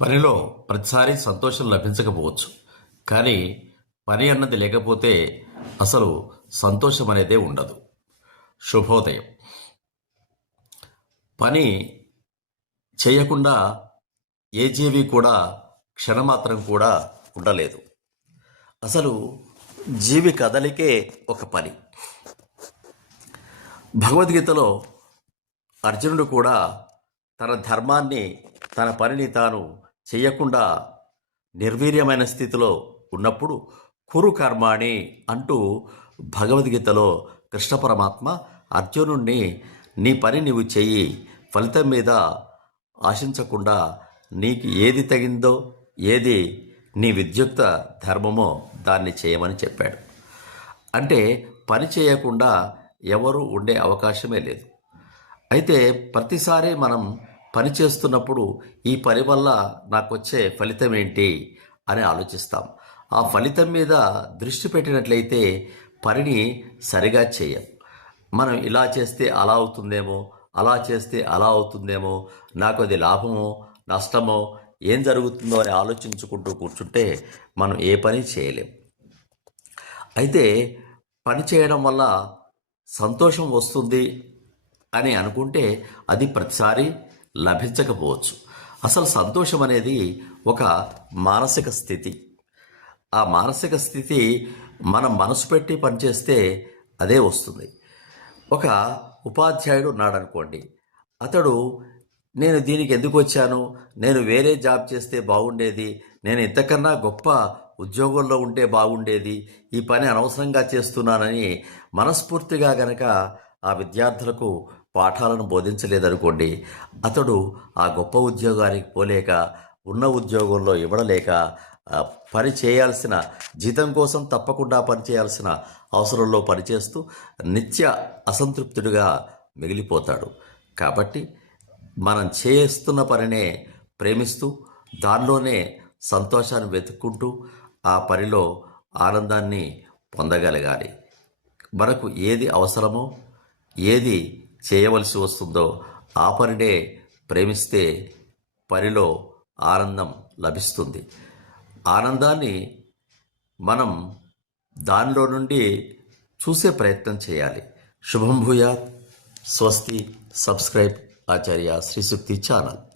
పనిలో ప్రతిసారి సంతోషం లభించకపోవచ్చు. కానీ పని అన్నది లేకపోతే అసలు సంతోషం అనేదే ఉండదు. శుభోదయం. పని చేయకుండా ఏ జీవి కూడా క్షణమాత్రం కూడా ఉండలేదు. అసలు జీవి కదలికే ఒక పని. భగవద్గీతలో అర్జునుడు కూడా తన ధర్మాన్ని తన పనిని తాను చేయకుండా నిర్వీర్యమైన స్థితిలో ఉన్నప్పుడు కురుకర్మాణి అంటూ భగవద్గీతలో కృష్ణ పరమాత్మ అర్జునుణ్ణి నీ పని నీవు చెయ్యి. ఫలితం మీద ఆశించకుండా నీకు ఏది తగిందో ఏది నీ విద్యుక్త ధర్మమో దాన్ని చేయమని చెప్పాడు. అంటే పని చేయకుండా ఎవరు ఉండే అవకాశమే లేదు. అయితే ప్రతిసారి మనం పని చేస్తున్నప్పుడు ఈ పని వల్ల నాకు వచ్చే ఫలితం ఏంటి అని ఆలోచిస్తాం. ఆ ఫలితం మీద దృష్టి పెట్టినట్లయితే పనిని సరిగా చేయం. మనం ఇలా చేస్తే అలా అవుతుందేమో అలా చేస్తే అలా అవుతుందేమో నాకు అది లాభమో నష్టమో ఏం జరుగుతుందో అని ఆలోచించుకుంటూ కూర్చుంటే మనం ఏ పని చేయలేం. అయితే పని చేయడం వల్ల సంతోషం వస్తుంది అని అనుకుంటే అది ప్రతిసారి లభించకపోవచ్చు. అసలు సంతోషం అనేది ఒక మానసిక స్థితి. ఆ మానసిక స్థితి మనం మనసు పెట్టి పనిచేస్తే అదే వస్తుంది. ఒక ఉపాధ్యాయుడు ఉన్నాడు అనుకోండి అతడు నేను దీనికి ఎందుకు వచ్చాను? నేను వేరే జాబ్ చేస్తే బాగుండేది. నేను ఇంతకన్నా గొప్ప ఉద్యోగంలో ఉంటే బాగుండేది. ఈ పని అనవసరంగా చేస్తున్నానని మనస్ఫూర్తిగా గనక ఆ విద్యార్థులకు పాఠాలను బోధించలేదనుకోండి అతడు ఆ గొప్ప ఉద్యోగానికి పోలేక ఉన్న ఉద్యోగంలో ఇవ్వడలేక పని చేయాల్సిన జీతం కోసం తప్పకుండా పని చేయాల్సిన అవసరంలో పనిచేస్తూ నిత్య అసంతృప్తుడిగా మిగిలిపోతాడు. కాబట్టి మనం చేస్తున్న పనినే ప్రేమిస్తూ దానిలోనే సంతోషాన్ని వెతుక్కుంటూ ఆ పనిలో ఆనందాన్ని పొందగలగాలి. మనకు ఏది అవసరమో ఏది చేయవలసి వస్తుందో ఆ పనినే ప్రేమిస్తే పనిలో ఆనందం లభిస్తుంది. ఆనందాన్ని మనం దానిలో నుండి చూసే ప్రయత్నం చేయాలి. శుభం భూయాత్. స్వస్తి. సబ్స్క్రైబ్. ఆచార్య శ్రీశక్తి ఛానల్.